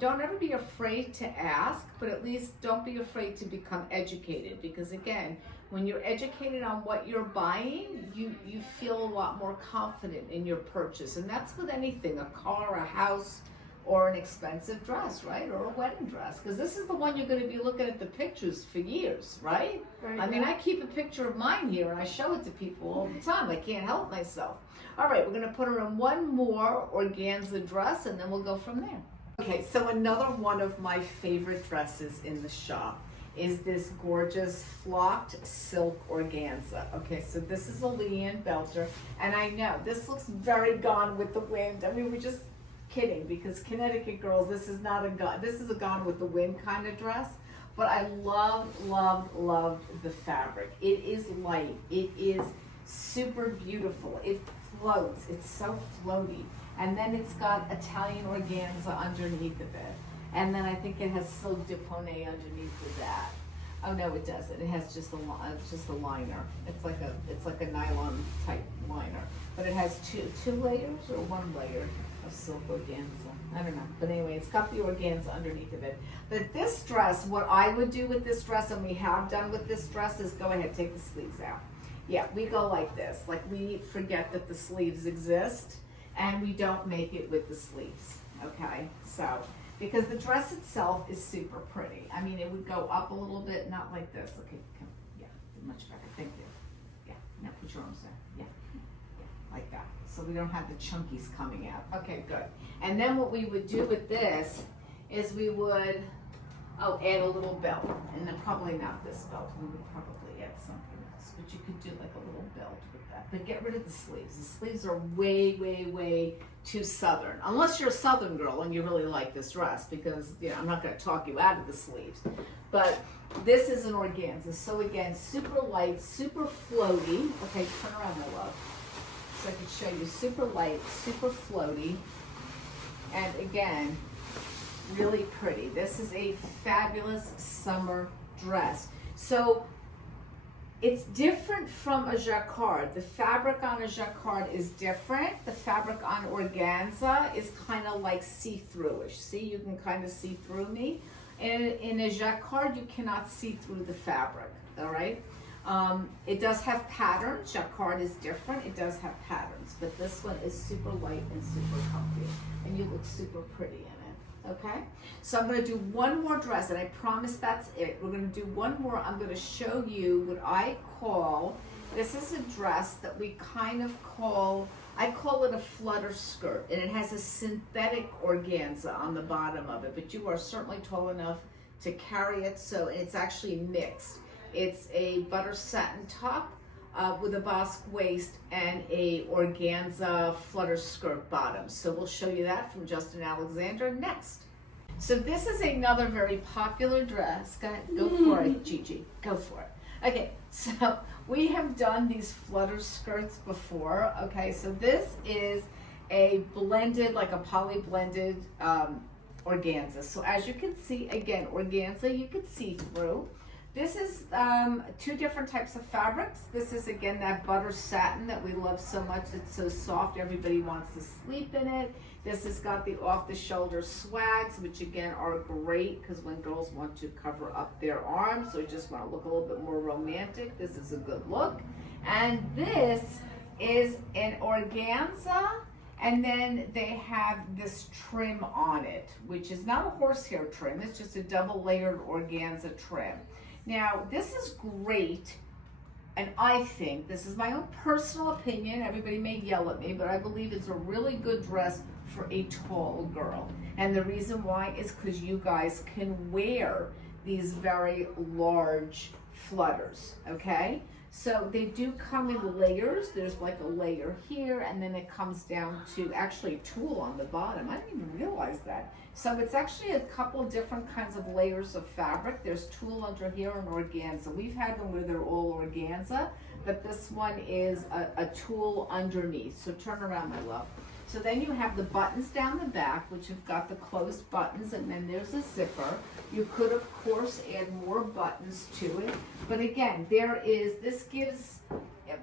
don't ever be afraid to ask, but at least don't be afraid to become educated. Because again, when you're educated on what you're buying, you feel a lot more confident in your purchase. And that's with anything, a car, a house, or an expensive dress, right? Or a wedding dress. Because this is the one you're going to be looking at the pictures for years, right? I keep a picture of mine here and I show it to people all the time. I can't help myself. All right, we're going to put her in one more organza dress and then we'll go from there. Okay, so another one of my favorite dresses in the shop is this gorgeous flocked silk organza. Okay, so this is a Leanne Belter, and I know this looks very Gone with the Wind. We're just kidding because Connecticut girls, this is a Gone with the Wind kind of dress, but I loved the fabric. It is light. It is super beautiful. It floats. It's so floaty. And then it's got Italian organza underneath of it. And then I think it has silk de Ponet underneath of that. Oh no, it doesn't. It has just a liner. It's like a nylon type liner. But it has two layers or one layer of silk organza. I don't know. But anyway, it's got the organza underneath of it. But this dress, what I would do with this dress, and we have done with this dress, is go ahead, take the sleeves out. Yeah, we go like this. Like we forget that the sleeves exist, and we don't make it with the sleeves. Okay, so because the dress itself is super pretty. I mean, it would go up a little bit, not like this. Okay, come, yeah, much better. Thank you. Yeah, now put your arms there. Yeah, like that. So we don't have the chunkies coming out. Okay, good. And then what we would do with this is we would, add a little belt. And then probably not this belt. We would probably add something else. But you could do like a little belt with that. But get rid of the sleeves. The sleeves are way too southern. Unless you're a southern girl and you really like this dress, because I'm not going to talk you out of the sleeves. But this is an organza. So again, super light, super floaty. Okay, turn around, my love. So I can show you super light, super floaty, and again, really pretty. This is a fabulous summer dress. So it's different from a jacquard. The fabric on a jacquard is different. The fabric on organza is kind of like see-through-ish. See, you can kind of see through me. In a jacquard, you cannot see through the fabric, all right? It does have patterns. Jacquard is different. It does have patterns, but this one is super light and super comfy, and you look super pretty in it. Okay, so I'm going to do one more dress, and I promise that's it. We're going to do one more. I'm going to show you what I call, this is a dress that we kind of call, I call it a flutter skirt, and it has a synthetic organza on the bottom of it, but you are certainly tall enough to carry it, so it's actually mixed. It's a butter satin top with a basque waist and a organza flutter skirt bottom. So we'll show you that from Justin Alexander next. So this is another very popular dress. Go for it, Gigi. Go for it. Okay, so we have done these flutter skirts before. Okay, so this is a blended, like a poly blended organza. So as you can see, again, organza you can see through. This is two different types of fabrics. This is, again, that butter satin that we love so much. It's so soft, everybody wants to sleep in it. This has got the off-the-shoulder swags, which, again, are great because when girls want to cover up their arms or just want to look a little bit more romantic, this is a good look. And this is an organza, and then they have this trim on it, which is not a horsehair trim. It's just a double-layered organza trim. Now, this is great, and I think, this is my own personal opinion, everybody may yell at me, but I believe it's a really good dress for a tall girl. And the reason why is because you guys can wear these very large flutters, okay? So they do come in layers. There's like a layer here, and then it comes down to actually tulle on the bottom. I didn't even realize that. So it's actually a couple different kinds of layers of fabric. There's tulle under here and organza. We've had them where they're all organza, but this one is a tulle underneath. So turn around, my love. So then you have the buttons down the back, which have got the closed buttons, and then there's a zipper. You could, of course, add more buttons to it. But again, this gives,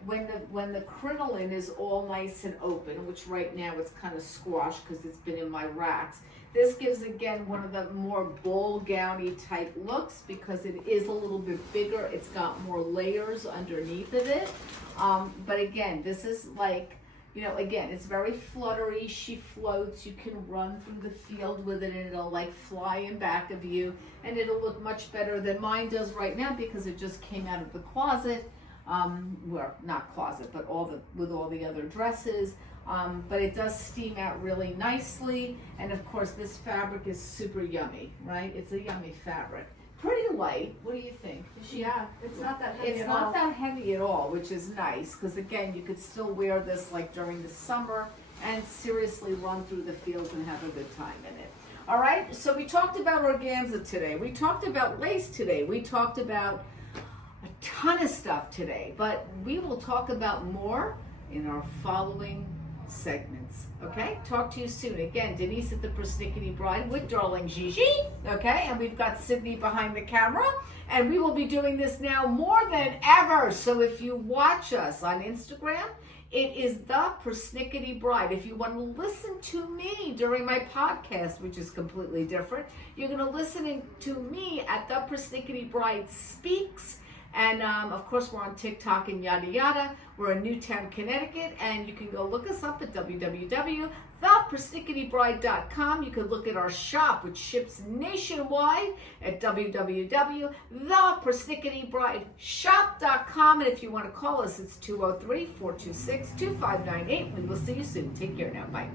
when the crinoline is all nice and open, which right now it's kind of squashed because it's been in my racks, this gives, again, one of the more ball gowny type looks because it is a little bit bigger. It's got more layers underneath of it. But again, this is like, again, it's very fluttery. She floats. You can run through the field with it, and it'll like fly in back of you, and it'll look much better than mine does right now because it just came out of the closet. Well, not closet, but with all the other dresses. But it does steam out really nicely, and of course, this fabric is super yummy, right? It's a yummy fabric. Pretty light. What do you think? Yeah, it's not that heavy It's at not all. that heavy at all, which is nice because again, you could still wear this like during the summer and seriously run through the fields and have a good time in it. All right, so we talked about organza today. We talked about lace today. We talked about a ton of stuff today, but we will talk about more in our following segments. Okay, talk to you soon. Again, Denise at the Persnickety Bride with darling Gigi. Okay, and we've got Sydney behind the camera, and we will be doing this now more than ever. So if you watch us on Instagram, it is the Persnickety Bride. If you want to listen to me during my podcast, which is completely different, you're going to listen to me at the Persnickety Bride Speaks. And of course, we're on TikTok and yada yada. We're in Newtown, Connecticut, and you can go look us up at www.thepersnicketybride.com. You can look at our shop, which ships nationwide at www.thepersnicketyBrideShop.com. And if you want to call us, it's 203-426-2598. We will see you soon. Take care now. Bye.